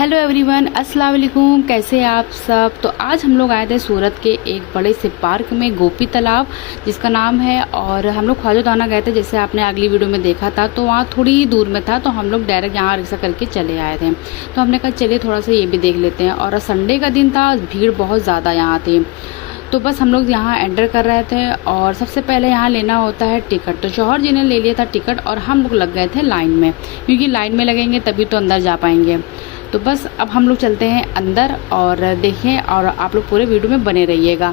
Hello everyone, अस्सलाम वालेकुम। कैसे हैं आप सब। तो आज हम लोग आए थे सूरत के एक बड़े से पार्क में, गोपी तालाब जिसका नाम है। और हम लोग ख्वाजा गए थे, जैसे आपने अगली वीडियो में देखा था। तो वहाँ थोड़ी ही दूर में था, तो हम लोग डायरेक्ट यहाँ रिक्शा करके चले आए थे। तो हमने कहा चलिए थोड़ा सा ये भी देख लेते हैं। और संडे का दिन था, भीड़ बहुत ज़्यादा यहाँ थी। तो बस हम लोग यहाँ एंटर कर रहे थे और सबसे पहले यहाँ लेना होता है टिकट। तो शौहर जी ने ले लिया था टिकट और हम लोग लग गए थे लाइन में, क्योंकि लाइन में लगेंगे तभी तो अंदर जा पाएंगे। तो बस अब हम लोग चलते हैं अंदर और देखें, और आप लोग पूरे वीडियो में बने रहिएगा।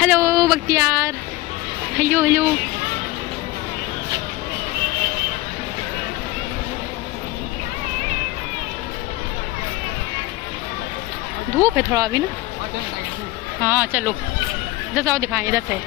Hello Bakhtiyar, hello hello. धूप है थोड़ा अभी ना। हाँ चलो, इधर से आओ, दिखाएं इधर से।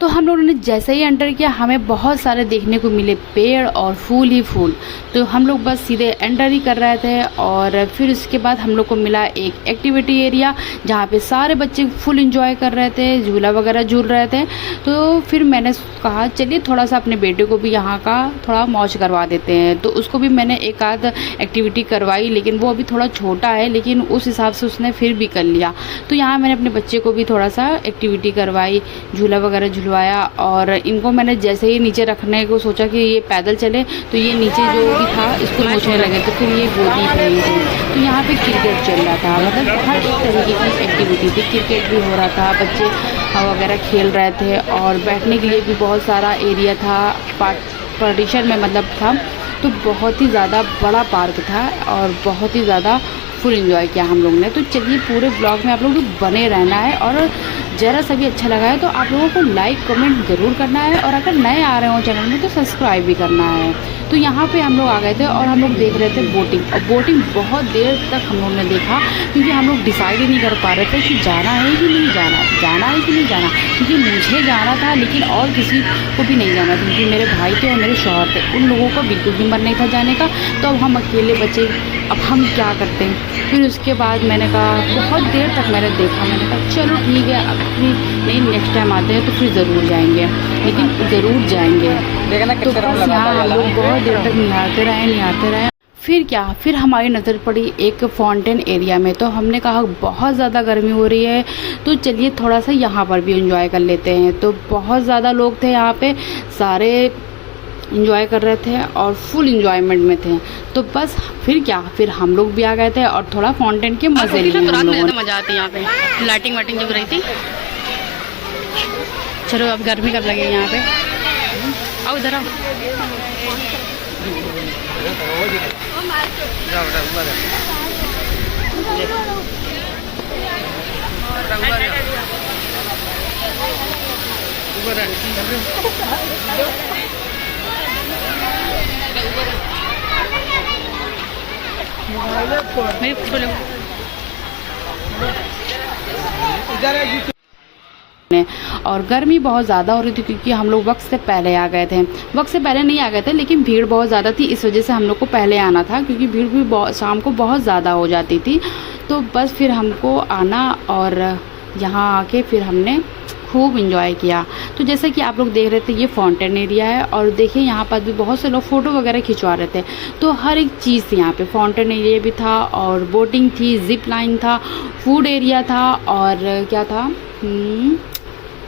तो हम लोगों ने जैसे ही एंटर किया, हमें बहुत सारे देखने को मिले पेड़ और फूल ही फूल। तो हम लोग बस सीधे एंटर ही कर रहे थे। और फिर उसके बाद हम लोग को मिला एक एक्टिविटी एरिया, जहाँ पे सारे बच्चे फुल एंजॉय कर रहे थे, झूला वगैरह झूल रहे थे। तो फिर मैंने कहा चलिए थोड़ा सा अपने बेटे को भी यहाँ का थोड़ा मौज करवा देते हैं। तो उसको भी मैंने एक आध एक्टिविटी करवाई, लेकिन वो अभी थोड़ा छोटा है, लेकिन उस हिसाब से उसने फिर भी कर लिया। तो यहाँ मैंने अपने बच्चे को भी थोड़ा सा एक्टिविटी करवाई, झूला वगैरह झुलवाया। और इनको मैंने जैसे ही नीचे रखने को सोचा कि ये पैदल चले, तो ये नीचे जो भी था इसको नोचने लगे, तो फिर ये गोदी पे थे। तो यहाँ पे क्रिकेट चल रहा था, मतलब हर एक तरीके की एक्टिविटी थी। क्रिकेट भी हो रहा था, बच्चे वगैरह खेल रहे थे, और बैठने के लिए भी बहुत सारा एरिया था, पार्टीशन में मतलब था। तो बहुत ही ज़्यादा बड़ा पार्क था और बहुत ही ज़्यादा फुल एंजॉय किया हम लोग ने। तो चलिए पूरे ब्लॉग में आप लोग बने रहना है, और ज़रा सा भी अच्छा लगा है तो आप लोगों को लाइक कमेंट ज़रूर करना है, और अगर नए आ रहे हो चैनल में तो सब्सक्राइब भी करना है। तो यहाँ पे हम लोग आ गए थे और हम लोग देख रहे थे बोटिंग। और बोटिंग बहुत देर तक हम लोग ने देखा, क्योंकि हम लोग डिसाइड ही नहीं कर पा रहे थे कि जाना है कि नहीं जाना, जाना है कि नहीं जाना। क्योंकि मुझे जाना था, लेकिन और किसी को भी नहीं जाना था, क्योंकि मेरे भाई थे और मेरे शौहर थे, उन लोगों को बिल्कुल भी मन नहीं था जाने का। तो अब हम अकेले बचे, अब हम क्या करते हैं। फिर उसके बाद मैंने कहा, बहुत देर तक मैंने देखा, मैंने कहा चलो ठीक है, अब नहीं नेक्स्ट टाइम आते हैं तो फिर ज़रूर जाएंगे, लेकिन ज़रूर जाएंगे। तो बस यहाँ हम लोग बहुत देर तक निहारते रहे। फिर क्या, फिर हमारी नज़र पड़ी एक फाउंटेन एरिया में। तो हमने कहा बहुत ज़्यादा गर्मी हो रही है, तो चलिए थोड़ा सा यहाँ पर भी एंजॉय कर लेते हैं। तो बहुत ज़्यादा लोग थे यहाँ पे, सारे इंजॉय कर रहे थे और फुल इंजॉयमेंट में थे। तो बस फिर क्या, फिर हम लोग भी आ गए थे और थोड़ा फाउंटेन के मजे लिए हम लोगों ने। मजा आती है यहाँ पे, लाइटिंग वाइटिंग जब रही थी। चलो अब गर्मी कब लगे यहाँ पे, आओ इधर आओ। मेरी फोटो लो। और गर्मी बहुत ज़्यादा हो रही थी, क्योंकि हम लोग वक्त से पहले आ गए थे। वक्त से पहले नहीं आ गए थे, लेकिन भीड़ बहुत ज़्यादा थी, इस वजह से हम लोग को पहले आना था, क्योंकि भीड़ भी शाम को बहुत ज़्यादा हो जाती थी। तो बस फिर हमको आना, और यहाँ आके फिर हमने खूब इंजॉय किया। तो जैसा कि आप लोग देख रहे थे, ये फाउंटेन एरिया है, और देखिए यहाँ पर भी बहुत से लोग फ़ोटो वगैरह खिंचवा रहे थे। तो हर एक चीज़ थी यहाँ पे, फाउंटेन एरिया भी था, और बोटिंग थी, जिप लाइन था, फूड एरिया था, और क्या था,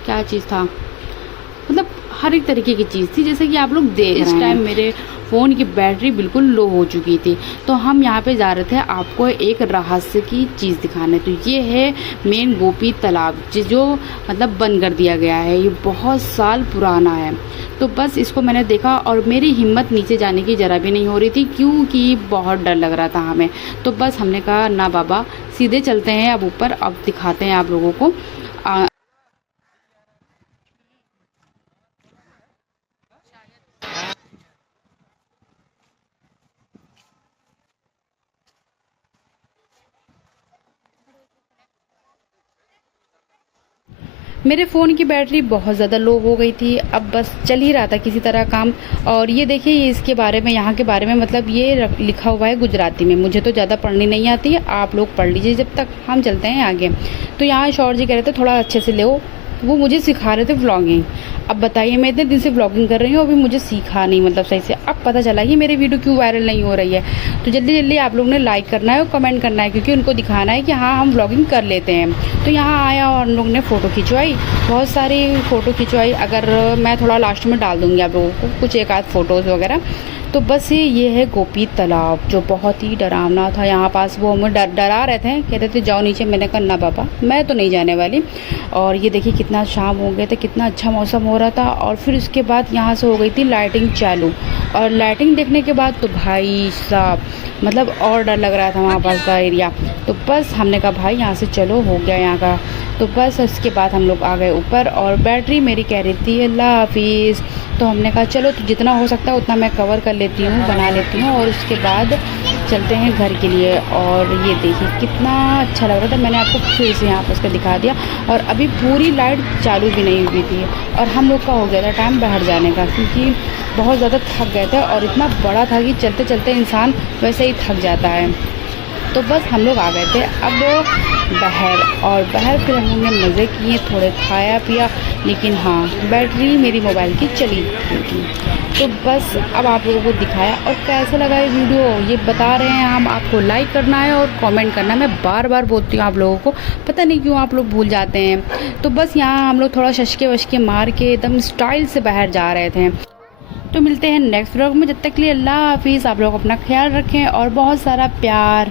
क्या चीज़ था, मतलब हर एक तरीके की चीज़ थी। जैसे कि आप लोग देख रहे हैं, इस टाइम मेरे फ़ोन की बैटरी बिल्कुल लो हो चुकी थी। तो हम यहाँ पे जा रहे थे आपको एक रहस्य की चीज़ दिखाने। तो ये है मेन गोपी तालाब, जो मतलब बंद कर दिया गया है, ये बहुत साल पुराना है। तो बस इसको मैंने देखा, और मेरी हिम्मत नीचे जाने की ज़रा भी नहीं हो रही थी, क्योंकि बहुत डर लग रहा था हमें। तो बस हमने कहा ना बाबा, सीधे चलते हैं अब ऊपर, अब दिखाते हैं आप लोगों को। मेरे फ़ोन की बैटरी बहुत ज़्यादा लो हो गई थी, अब बस चल ही रहा था किसी तरह काम। और ये देखिए, ये इसके बारे में, यहाँ के बारे में, मतलब ये लिखा हुआ है गुजराती में। मुझे तो ज़्यादा पढ़नी नहीं आती है, आप लोग पढ़ लीजिए जब तक, हम चलते हैं आगे। तो यहाँ शौर जी कह रहे थे थोड़ा अच्छे से लो, वो मुझे सिखा रहे थे व्लॉगिंग। अब बताइए, मैं इतने दिन से व्लॉगिंग कर रही हूँ, अभी मुझे सीखा नहीं मतलब सही से। अब पता चला कि मेरी वीडियो क्यों वायरल नहीं हो रही है। तो जल्दी जल्दी आप लोग ने लाइक करना है और कमेंट करना है, क्योंकि उनको दिखाना है कि हाँ हम व्लॉगिंग कर लेते हैं। तो यहाँ आया और हम लोग ने फ़ोटो खिंचवाई, बहुत सारी फ़ोटो खिंचवाई। अगर मैं थोड़ा लास्ट में डाल दूँगी आप लोगों को कुछ एक आध फ़ोटोज़ वगैरह। तो बस ये है गोपी तालाब, जो बहुत ही डरावना था। यहाँ पास वो हमें डरा रहे थे, कहते थे जाओ नीचे। मैंने कहा ना बाबा, मैं तो नहीं जाने वाली। और ये देखिए कितना शाम हो गया था, कितना अच्छा मौसम हो रहा था। और फिर उसके बाद यहाँ से हो गई थी लाइटिंग चालू, और लाइटिंग देखने के बाद तो भाई साहब मतलब और डर लग रहा था वहाँ पास का एरिया। तो बस हमने कहा भाई यहाँ से चलो, हो गया यहाँ का। तो बस उसके बाद हम लोग आ गए ऊपर, और बैटरी मेरी कह रही थी अल्लाह हाफिज़। तो हमने कहा चलो, तो जितना हो सकता है उतना मैं कवर कर लेती हूँ, बना लेती हूँ, और उसके बाद चलते हैं घर के लिए। और ये देखिए कितना अच्छा लग रहा था, मैंने आपको फिर से यहाँ पर उसका दिखा दिया। और अभी पूरी लाइट चालू भी नहीं हुई थी, और हम लोग का हो गया था टाइम बाहर जाने का, क्योंकि बहुत ज़्यादा थक गए थे। और इतना बड़ा था कि चलते चलते इंसान वैसे ही थक जाता है। तो बस हम लोग आ गए थे अब बाहर, और बाहर फिर हम लोग ने मज़े किए, थोड़े खाया पिया। लेकिन हाँ, बैटरी मेरी मोबाइल की चली गई थी। तो बस अब आप लोगों को दिखाया, और कैसा लगा ये वीडियो ये बता रहे हैं हम। आपको लाइक करना है और कमेंट करना है। मैं बार बार बोलती हूँ आप लोगों को, पता नहीं क्यों आप लोग भूल जाते हैं। तो बस यहाँ हम लोग थोड़ा शशके वशके मार के एकदम स्टाइल से बाहर जा रहे थे। तो मिलते हैं नेक्स्ट व्लॉग में, जब तक के लिए अल्लाह हाफिज़। आप लोग अपना ख्याल रखें और बहुत सारा प्यार।